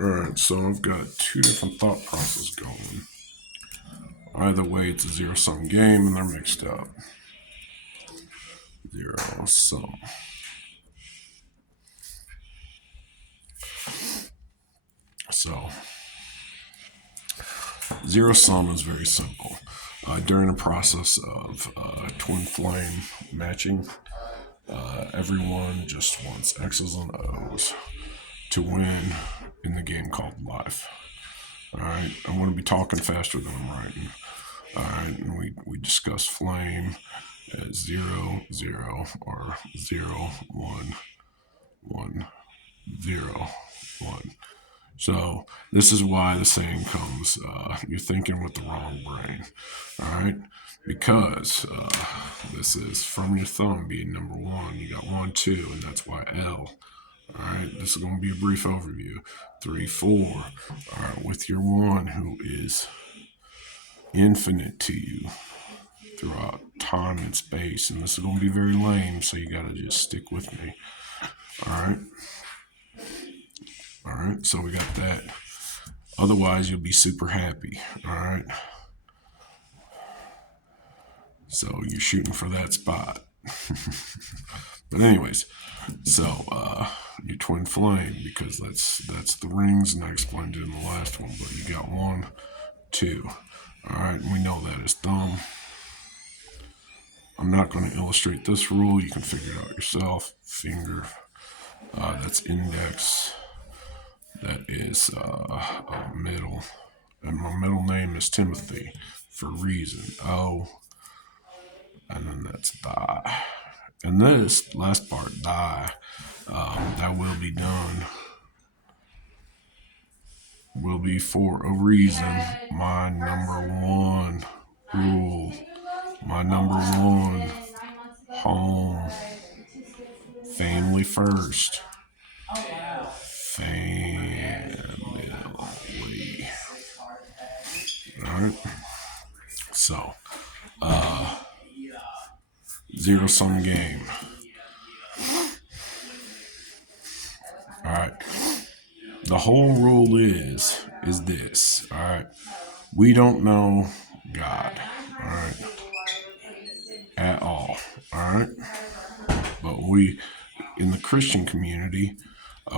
Alright, so I've got two different thought processes going. Either way, it's a zero-sum game and they're mixed up. Zero sum. So, zero sum is very simple. During the process of twin flame matching, everyone just wants X's and O's to win in the game called life. Alright, I'm going to be talking faster than I'm writing. Alright, and we discuss flame as 0, 0, or 0, 1, 1, 0, 1. So this is why the saying comes, you're thinking with the wrong brain. Alright, because this is from your thumb being number 1, you got 1, 2, and that's why L. Alright, this is going to be a brief overview. 3, 4. Alright, with your 1 who is infinite to you throughout time and space, and this is going to be very lame, so you got to just stick with me. Alright, so we got that. Otherwise, you'll be super happy. Alright, so you're shooting for that spot. But anyways, so your twin flame, because that's the rings, and I explained it in the last one, but you got 1, 2. Alright, we know that is thumb. I'm not going to illustrate this rule. You can figure it out yourself. Finger, that's index. That is middle. And my middle name is Timothy for a reason. O. And then that's die. And this last part, die, that will be done, will be for a reason. My number 1 rule. My number 1 home. Family first. Family. Alright. So, zero-sum game. Alright. The whole rule is this. Alright. We don't know God. Alright. At all. Alright. But we, in the Christian community,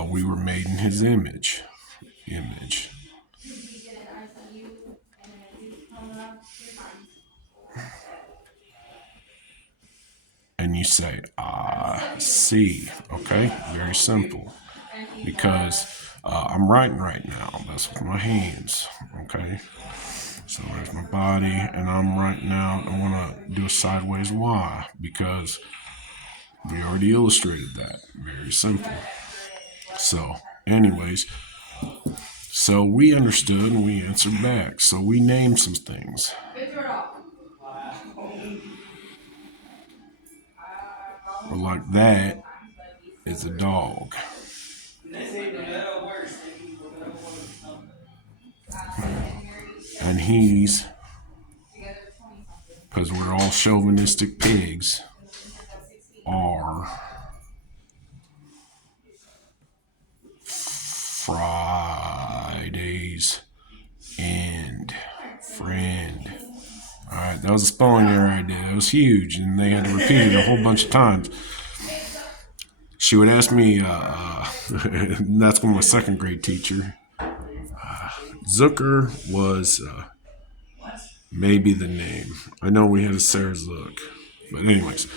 we were made in His image. And you say, I see. Okay? Very simple. Because I'm writing right now. That's with my hands. Okay? So there's my body, and I'm writing out. I want to do a sideways Y because we already illustrated that. Very simple. So, anyways, so we understood and we answered back. So we named some things. Or like that is a dog. And he's, because we're all chauvinistic pigs, are Friday's end friend. Alright, that was a spelling error I did. It was huge, and they had to repeat it a whole bunch of times. She would ask me, that's when my second grade teacher, Zucker was maybe the name. I know we had a Sarah Zook. But anyways,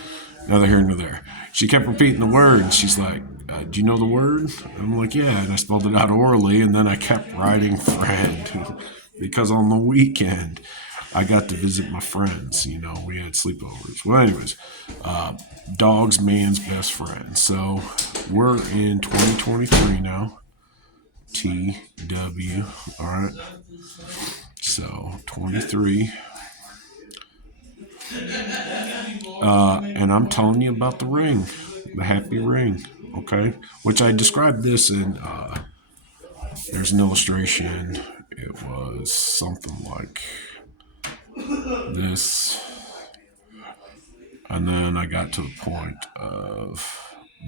neither here nor there. She kept repeating the word, and she's like, do you know the word? I'm like, yeah, and I spelled it out orally, and then I kept writing friend. Because on the weekend, I got to visit my friends. You know, we had sleepovers. Well, anyways, dog's man's best friend. So we're in 2023 now. TW. All right. So 23. And I'm telling you about the ring, the happy ring. Okay. Which I described this in, there's an illustration. It was something like this. And then I got to the point of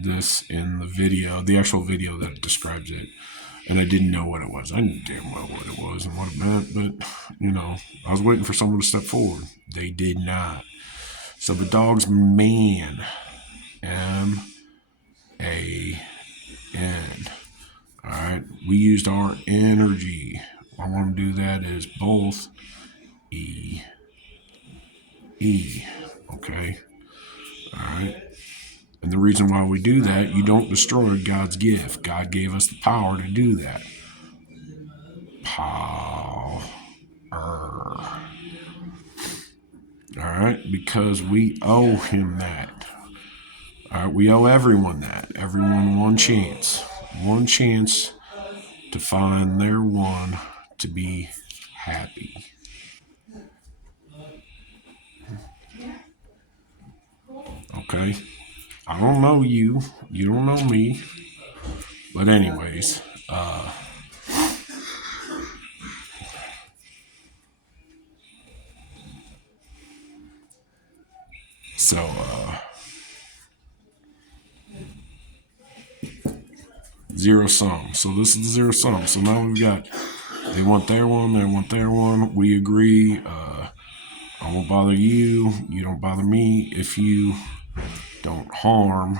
this in the video, the actual video that describes it, and I didn't know what it was. I knew damn well what it was and what it meant, but I was waiting for someone to step forward. They did not. So the dog's man, M-A-N. All right, we used our energy. I want to do that as both E, E. Okay, all right. And the reason why we do that, you don't destroy God's gift. God gave us the power to do that. Power. All right, because we owe him that. All right, we owe everyone that. Everyone one chance. One chance to find their one to be happy. Okay? I don't know you. You don't know me. But anyways, so zero sum. So this is the zero sum. So now we've got they want their one, they want their one. We agree. I won't bother you. You don't bother me if you don't harm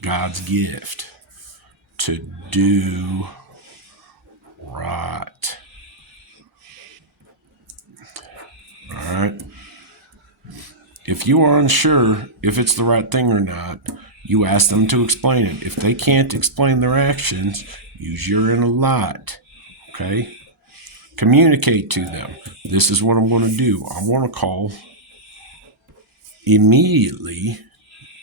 God's gift to do right. All right. If you are unsure if it's the right thing or not, you ask them to explain it. If they can't explain their actions, use your inner light. Okay? Communicate to them. This is what I'm going to do. I want to call immediately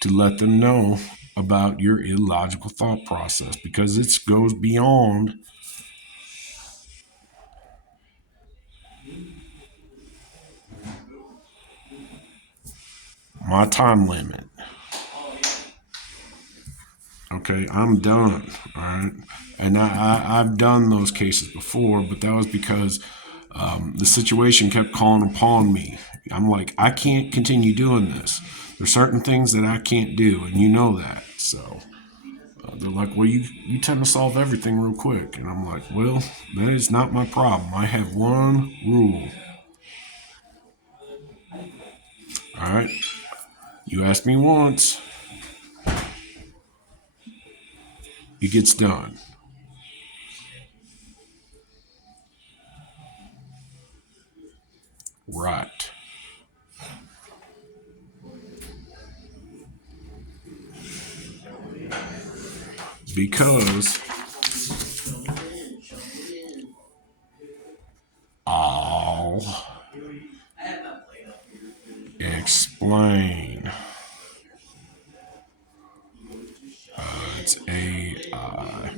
to let them know about your illogical thought process because it goes beyond my time limit. Okay, I'm done. All right, and I've done those cases before, but that was because the situation kept calling upon me. I'm like, I can't continue doing this. There's certain things that I can't do, and you know that. So they're like, well, you tend to solve everything real quick, and I'm like, well, that is not my problem. I have one rule. All right, you ask me once, it gets done. Right. Because I'll explain. It's A-I-N.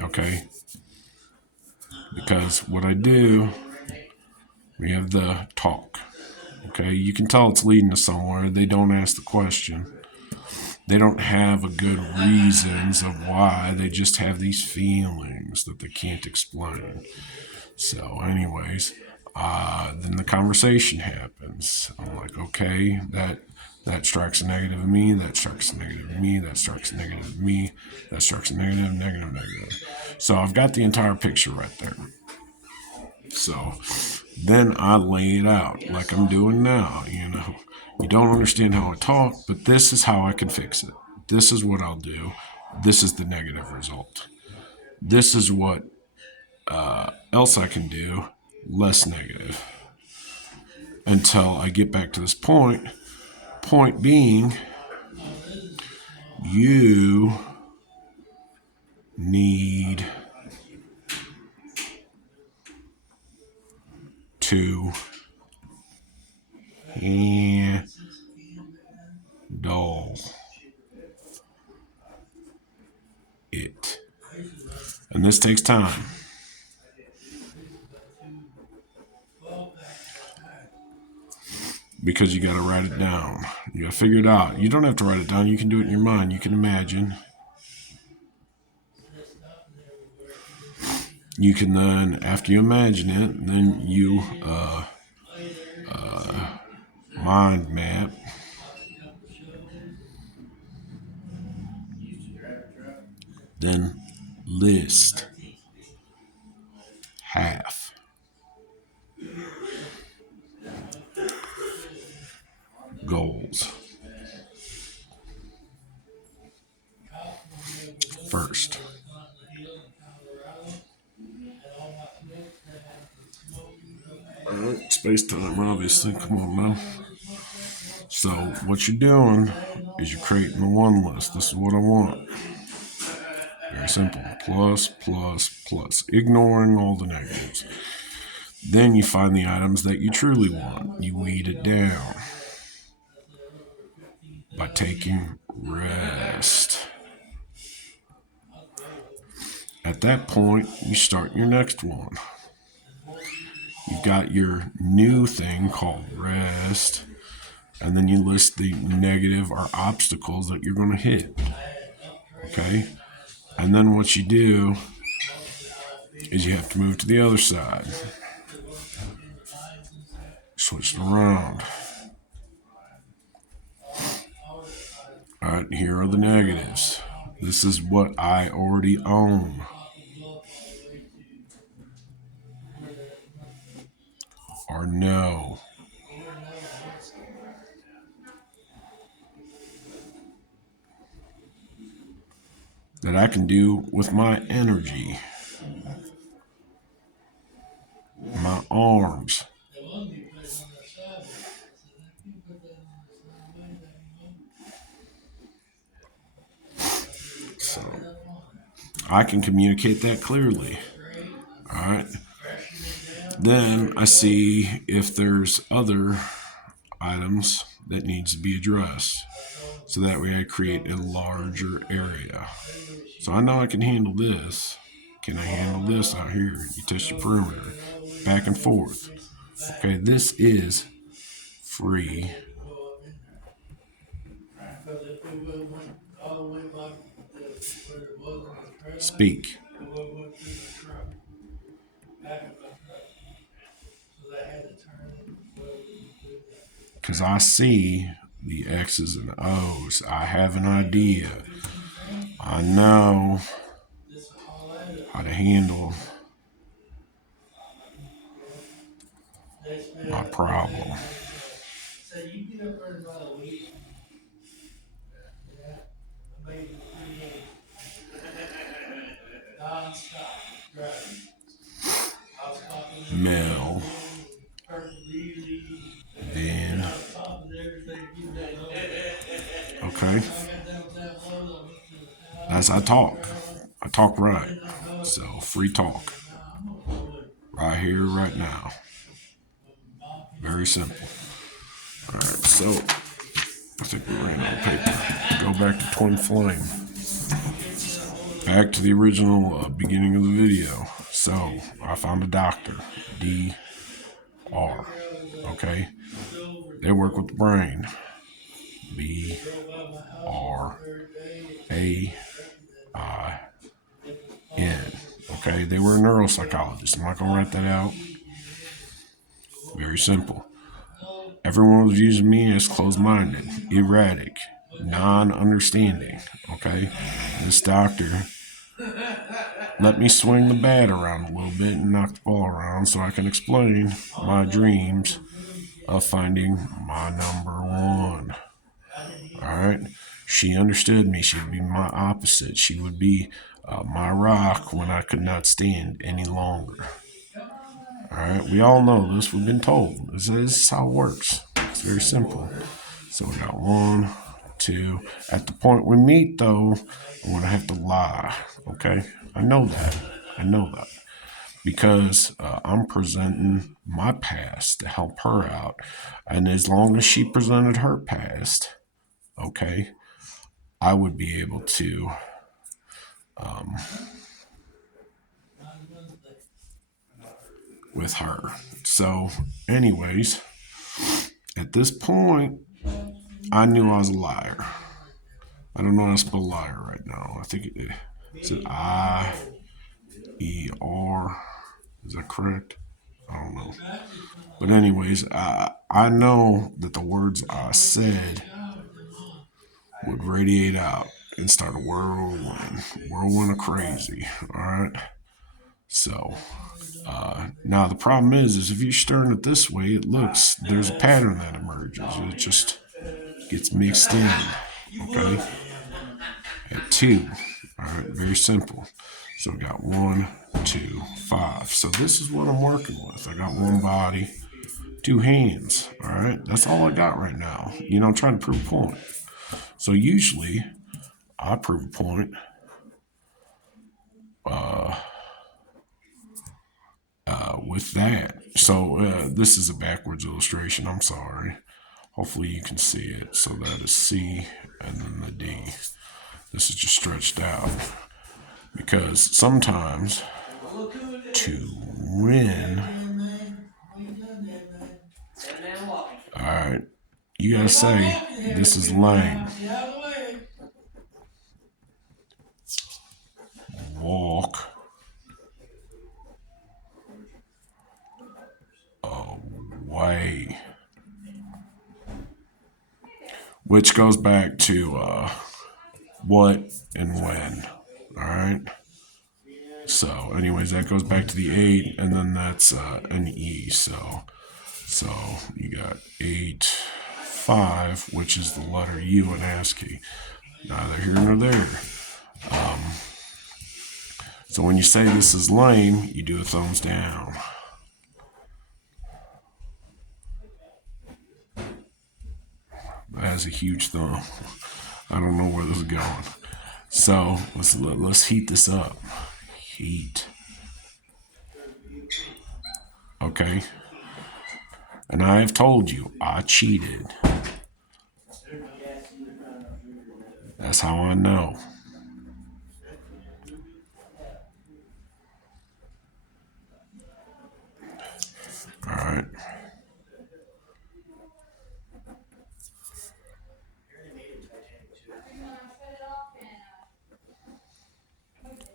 Okay? Because what I do, we have the talk. Okay? You can tell it's leading to somewhere. They don't ask the question. They don't have a good reasons of why. They just have these feelings that they can't explain. So, anyways, then the conversation happens. I'm like, okay, that strikes a negative in me, that strikes a negative in me, that strikes a negative in me, that strikes a negative, negative, negative. So I've got the entire picture right there. So then I lay it out like I'm doing now. You don't understand how I talk, but this is how I can fix it. This is what I'll do. This is the negative result. This is what else I can do, less negative. Until I get back to this point. Point being, you need to handle it. And this takes time. Because you got to write it down. You got to figure it out. You don't have to write it down. You can do it in your mind. You can imagine. You can then, after you imagine it, then you mind map, then list half. Goals. First, space time, obviously. Come on now. So, what you're doing is you're creating a one list. This is what I want. Very simple. Plus, plus, plus. Ignoring all the negatives. Then you find the items that you truly want. You weed it down by taking rest. At that point, you start your next one. You've got your new thing called rest, and then you list the negative or obstacles that you're going to hit. Okay? And then what you do is you have to move to the other side. Switch it around. All right, here are the negatives. This is what I already own or know. That I can do with my energy, my arms. So I can communicate that clearly. All right. Then I see if there's other items that needs to be addressed. So that way I create a larger area. So I know I can handle this. Can I handle this out here? You test your perimeter. Back and forth. Okay, this is free speak. Because I see the X's and O's. I have an idea. I know how to handle my problem. Mel, then, okay, as I talk right, so free talk, right here, right now, very simple. All right, so I think we ran out of paper. Go back to twin flame. Back to the original beginning of the video. So I found a doctor, DR. Okay, they work with the brain. BRAIN. Okay, they were a neuropsychologist. I'm not gonna write that out. Very simple. Everyone was using me as closed-minded, erratic, non-understanding. Okay, this doctor let me swing the bat around a little bit and knock the ball around so I can explain my dreams of finding my number one. All right. She understood me. She would be my opposite. She would be my rock when I could not stand any longer. All right. We all know this. We've been told. This is how it works. It's very simple. So we got 1, 2. At the point we meet, though, I'm going to have to lie. Okay. I know that. Because I'm presenting my past to help her out. And as long as she presented her past, okay, I would be able to with her. So, anyways, at this point, I knew I was a liar. I don't know how to spell liar right now. I think it's I-E-R. Is that correct? I don't know. But anyways, I know that the words I said would radiate out and start a whirlwind of crazy. All right. So now the problem is if you're stirring it this way, it looks there's a pattern that emerges. It just gets mixed in. Okay. At 2. All right. Very simple. So we got 1, 2, 5. So this is what I'm working with. I got one body, 2 hands. All right. That's all I got right now. I'm trying to prove a point. So usually I prove a point with that. So this is a backwards illustration. I'm sorry. Hopefully you can see it. So that is C and then the D. This is just stretched out because sometimes to win, all right, you gotta say this is lame. Walk away. Which goes back to what and when. All right. So, anyways, that goes back to the 8, and then that's an E. So you got 8, 5, which is the letter U in ASCII. Neither here nor there. So when you say this is lame, you do a thumbs down. That has a huge thumb. I don't know where this is going. So let's heat this up. Heat. Okay. And I have told you, I cheated. That's how I know. All right.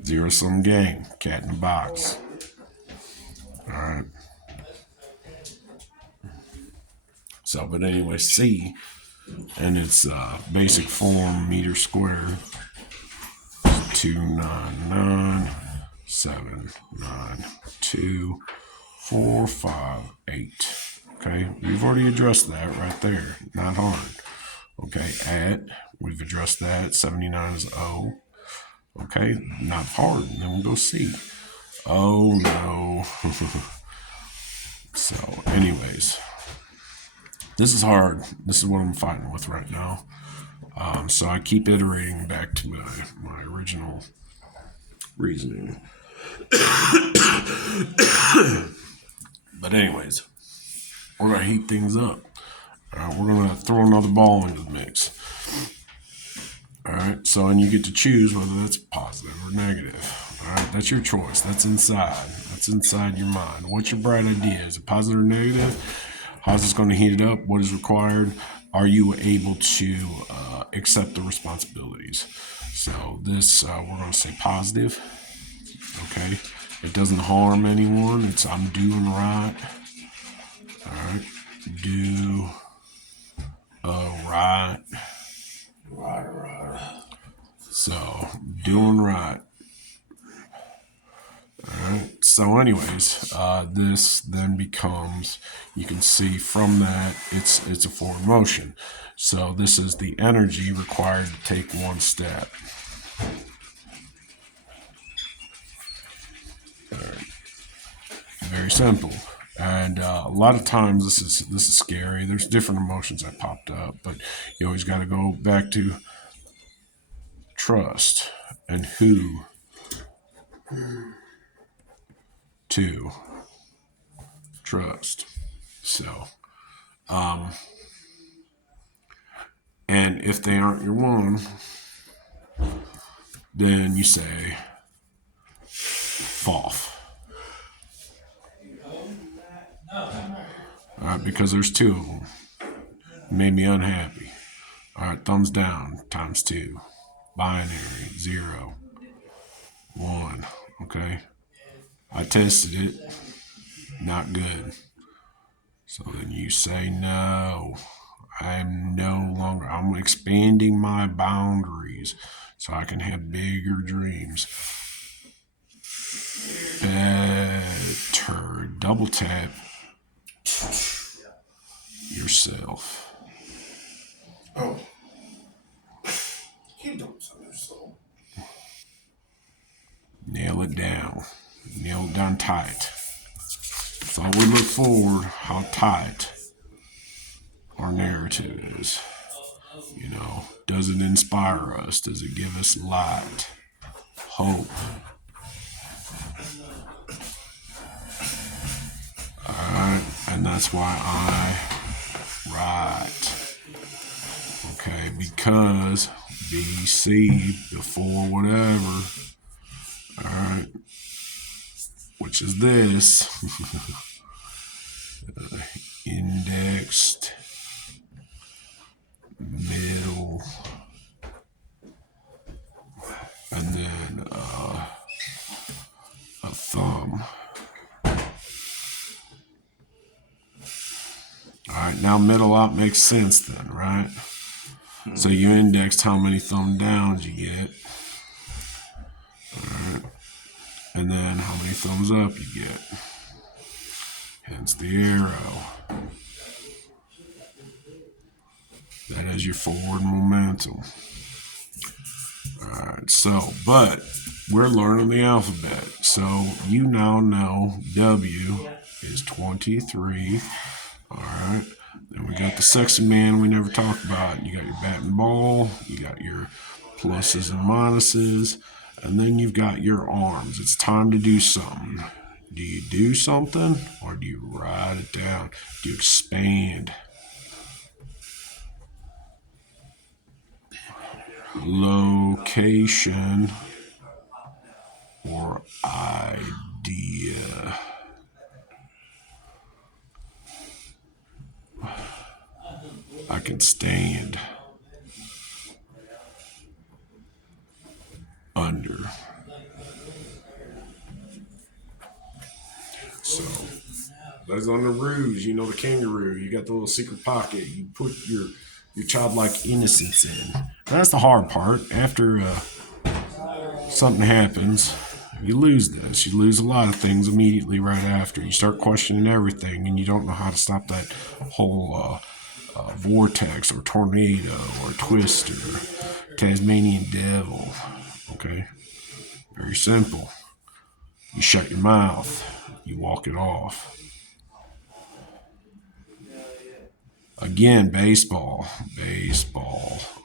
Zero-sum game. Cat in the box. All right. So, but anyway, C and its basic form, meter squared, 299,792,458. Okay, we've already addressed that right there. Not hard. Okay, we've addressed that. 79 is O. Okay, not hard. Then we'll go C. Oh no. So, anyways, this is hard. This is what I'm fighting with right now. So I keep iterating back to my original reasoning. But anyways, we're going to heat things up. We're going to throw another ball into the mix. All right, so and you get to choose whether that's positive or negative. All right, that's your choice. That's inside. That's inside your mind. What's your bright idea? Is it positive or negative? How's this going to heat it up? What is required? Are you able to accept the responsibilities? So this, we're going to say positive. Okay, it doesn't harm anyone. I'm doing right. All right, do right. Right. So doing right. All right. So, anyways, this then becomes. You can see from that it's a forward motion. So this is the energy required to take one step. All right. Very simple. And a lot of times this is scary. There's different emotions that popped up, but you always got to go back to trust and who to trust. So, and if they aren't your one, then you say FOF. All right, because there's 2 of them. It made me unhappy. All right, thumbs down times 2. Binary, 0, 1. Okay. I tested it. Not good. So then you say, no, I'm expanding my boundaries so I can have bigger dreams. Better. Double tap yourself. Oh. Can't double tap yourself. Nail it down. Nail it down tight. So we look forward how tight our narrative is. You know, does it inspire us? Does it give us light, hope? Alright, and that's why I write. Okay, because BC before whatever, alright, which is this, indexed, middle, and then a thumb. Alright, now middle out makes sense then, right? So you indexed how many thumb downs you get. Alright. And then how many thumbs up you get. Hence the arrow. That is your forward momentum. Alright, so, but we're learning the alphabet. So you now know W is 23. Alright. Then we got the sexy man we never talked about. You got your bat and ball. You got your pluses and minuses. And then you've got your arms. It's time to do something. Do you do something or do you write it down? Do you expand? Location or idea. I can stand under. So those on the roos, you know, the kangaroo, you got the little secret pocket. You put your childlike innocence in. That's the hard part. After something happens, you lose this. You lose a lot of things immediately right after. You start questioning everything, and you don't know how to stop that whole vortex or tornado or twist or Tasmanian devil. Okay? Very simple. You shut your mouth. You walk it off. Again, baseball,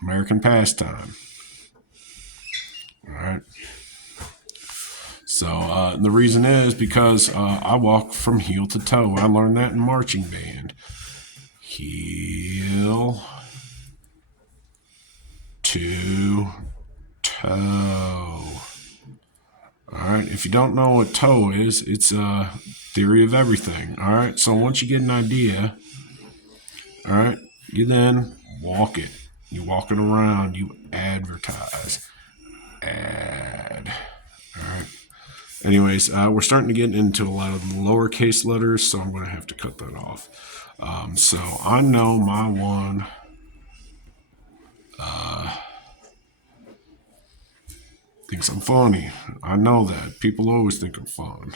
American pastime. All right. So the reason is because I walk from heel to toe. I learned that in marching band. Heel to toe. All right. If you don't know what toe is, it's a theory of everything. All right. So once you get an idea, all right, you then walk it. You walk it around. You advertise. Add. All right. Anyways, we're starting to get into a lot of the lowercase letters, so I'm going to have to cut that off. So I know my one thinks I'm funny. I know that. People always think I'm fun.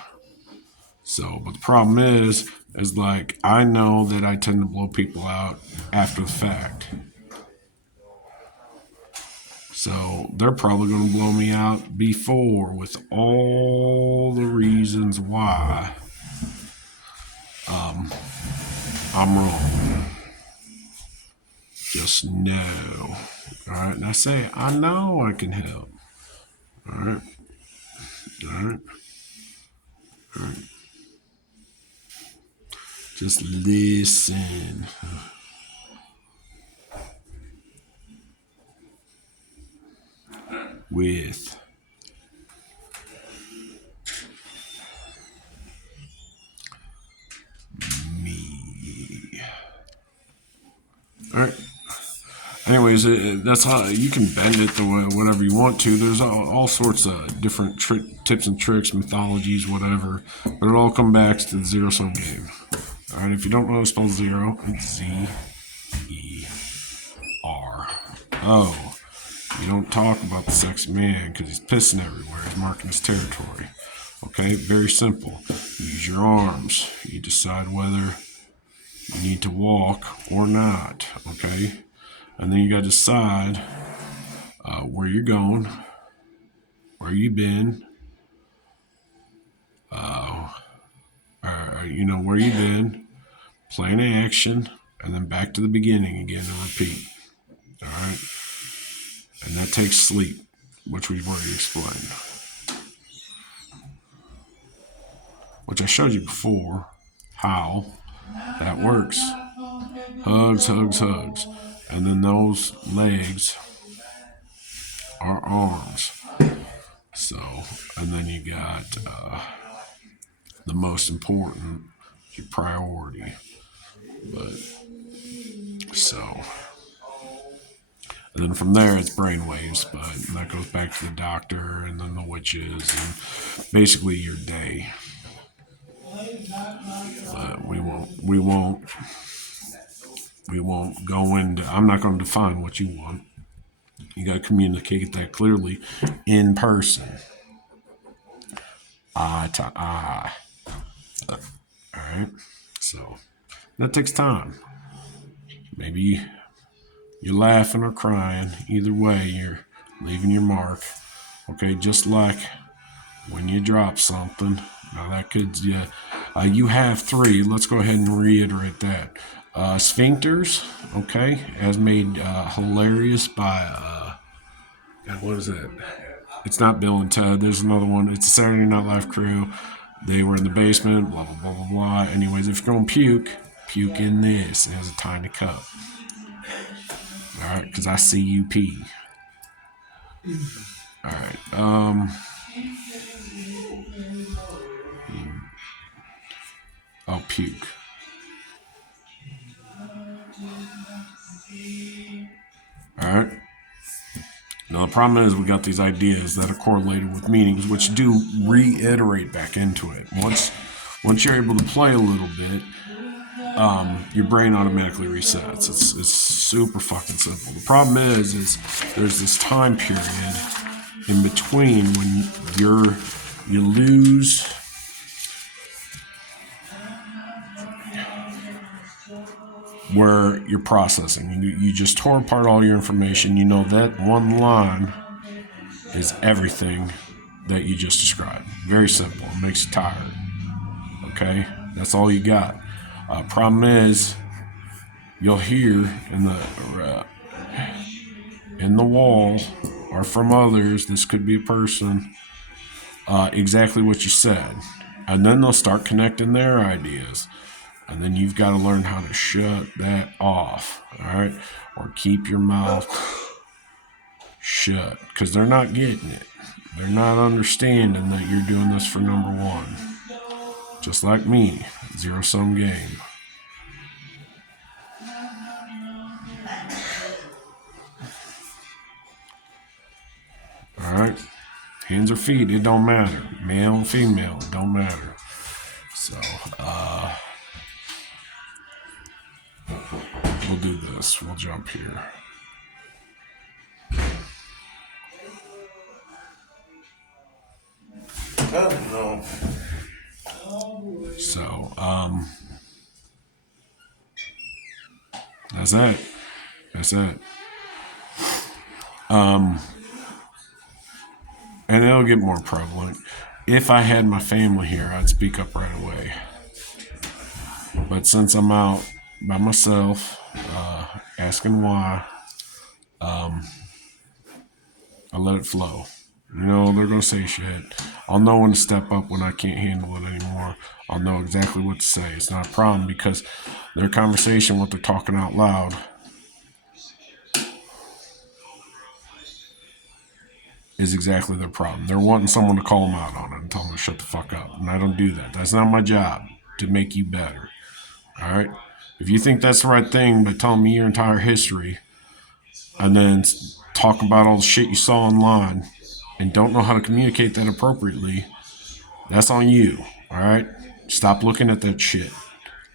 So, but the problem is like, I know that I tend to blow people out after the fact. So they're probably going to blow me out before with all the reasons why I'm wrong. Just know. All right. And I say, I know I can help. All right. All right. All right. Just listen. With me. All right. anyways, that's how you can bend it to whatever you want to. There's all sorts of different tips and tricks, mythologies, whatever, but it all comes back to the zero sum game. All right, if you don't know how to spell zero, it's Z-E-R-O. You don't talk about the sexy man because he's pissing everywhere. He's marking his territory. Okay, very simple. Use your arms. You decide whether you need to walk or not. Okay, and then you got to decide where you're going, where you've been, where you've been, plan action, and then back to the beginning again and repeat. All right, and that takes sleep, which we've already explained, which I showed you before how that works. Hugs, hugs, hugs. And then those legs are arms. So, and then you got the most important, your priority. But, so, and then from there it's brainwaves, but that goes back to the doctor and then the witches and basically your day. But we won't go into, I'm not going to define what you want. You got to communicate that clearly in person. Eye to eye. All right. So that takes time. Maybe you're laughing or crying. Either way, you're leaving your mark. Okay. Just like when you drop something. Now that could, you have 3. Let's go ahead and reiterate that. Sphincters, okay, as made hilarious by, what is it? It's not Bill and Ted. There's another one. It's a Saturday Night Live crew. They were in the basement, blah, blah, blah, blah, blah. Anyways, if you're going to puke in this. It has a tiny cup. All right, because I see you pee. All right. Oh, puke. All right. Now, the problem is we got these ideas that are correlated with meanings, which do reiterate back into it. Once you're able to play a little bit, your brain automatically resets. It's super fucking simple. The problem is there's this time period in between when you lose where you're processing. You just tore apart all your information. You know that one line is everything that you just described. Very simple. It makes you tired. Okay? That's all you got. Problem is, you'll hear in the wall or from others, this could be a person, exactly what you said. And then they'll start connecting their ideas. And then you've got to learn how to shut that off, all right? Or keep your mouth shut, because they're not getting it. They're not understanding that you're doing this for number one. Just like me, zero-sum game. All right? Hands or feet, it don't matter. Male and female, it don't matter. So, we'll do this. We'll jump here. No. So, that's it. That's it. And it'll get more prevalent. If I had my family here, I'd speak up right away. But since I'm out by myself, asking why, I let it flow. You know, they're going to say shit. I'll know when to step up when I can't handle it anymore. I'll know exactly what to say. It's not a problem because their conversation, what they're talking out loud, is exactly their problem. They're wanting someone to call them out on it and tell them to shut the fuck up. And I don't do that. That's not my job, to make you better. All right? If you think that's the right thing, but tell me your entire history, and then talk about all the shit you saw online and don't know how to communicate that appropriately, that's on you. All right? Stop looking at that shit.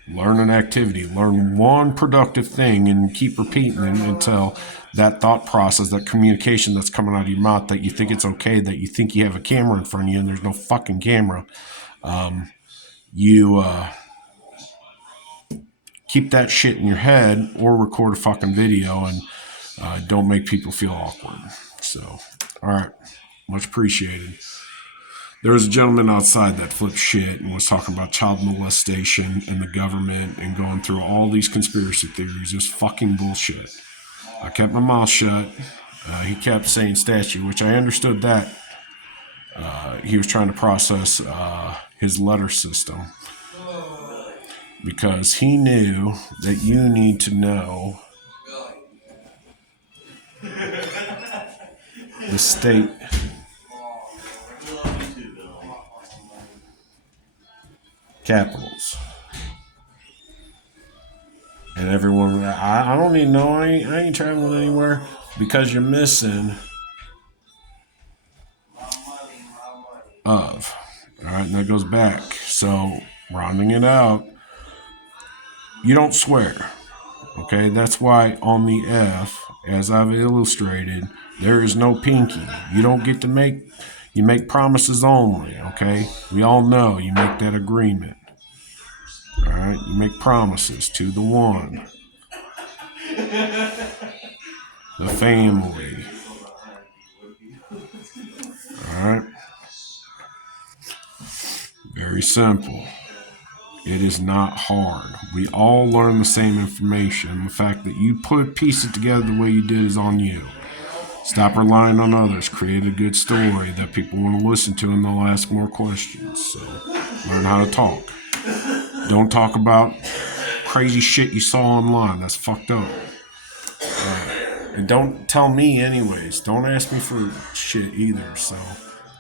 Learn an activity. Learn one productive thing and keep repeating it until that thought process, that communication that's coming out of your mouth, that you think it's okay, that you think you have a camera in front of you and there's no fucking camera. You keep that shit in your head or record a fucking video and don't make people feel awkward. So, all right. Much appreciated. There was a gentleman outside that flipped shit and was talking about child molestation and the government and going through all these conspiracy theories. Just fucking bullshit. I kept my mouth shut. He kept saying statue, which I understood that. He was trying to process his letter system because he knew that you need to know the state capitals. And everyone, I don't even know, I ain't traveling anywhere because you're missing of. All right, and that goes back. So, rounding it out, you don't swear. Okay, that's why on the F, as I've illustrated, there is no pinky. You don't get to you make promises only. Okay, we all know you make that agreement. All right, you make promises to the one, the family. All right, very simple. It is not hard. We all learn the same information. The fact that you piece it together the way you did is on you. Stop relying on others. Create a good story that people want to listen to and they'll ask more questions. So learn how to talk. Don't talk about crazy shit you saw online. That's fucked up. And don't tell me anyways. Don't ask me for shit either. So,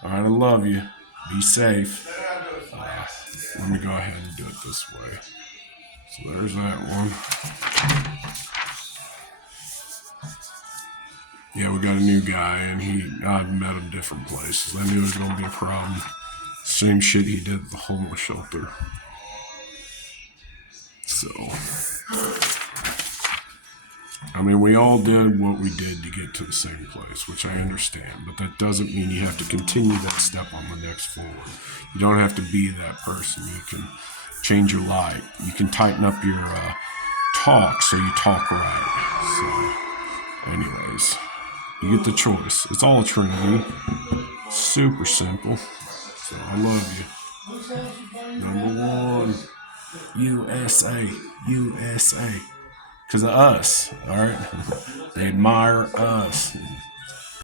all right, I love you. Be safe. Let me go ahead and do it this way. So there's that one. Yeah, we got a new guy, and I've met him different places. I knew it was going to be a problem. Same shit he did at the homeless shelter. So, I mean, we all did what we did to get to the same place, which I understand. But that doesn't mean you have to continue that step on the next forward. You don't have to be that person. You can change your life. You can tighten up your talk so you talk right. So, anyways, you get the choice. It's all a trinity. Super simple. So I love you. Number one, USA. USA. Because of us, all right? They admire us.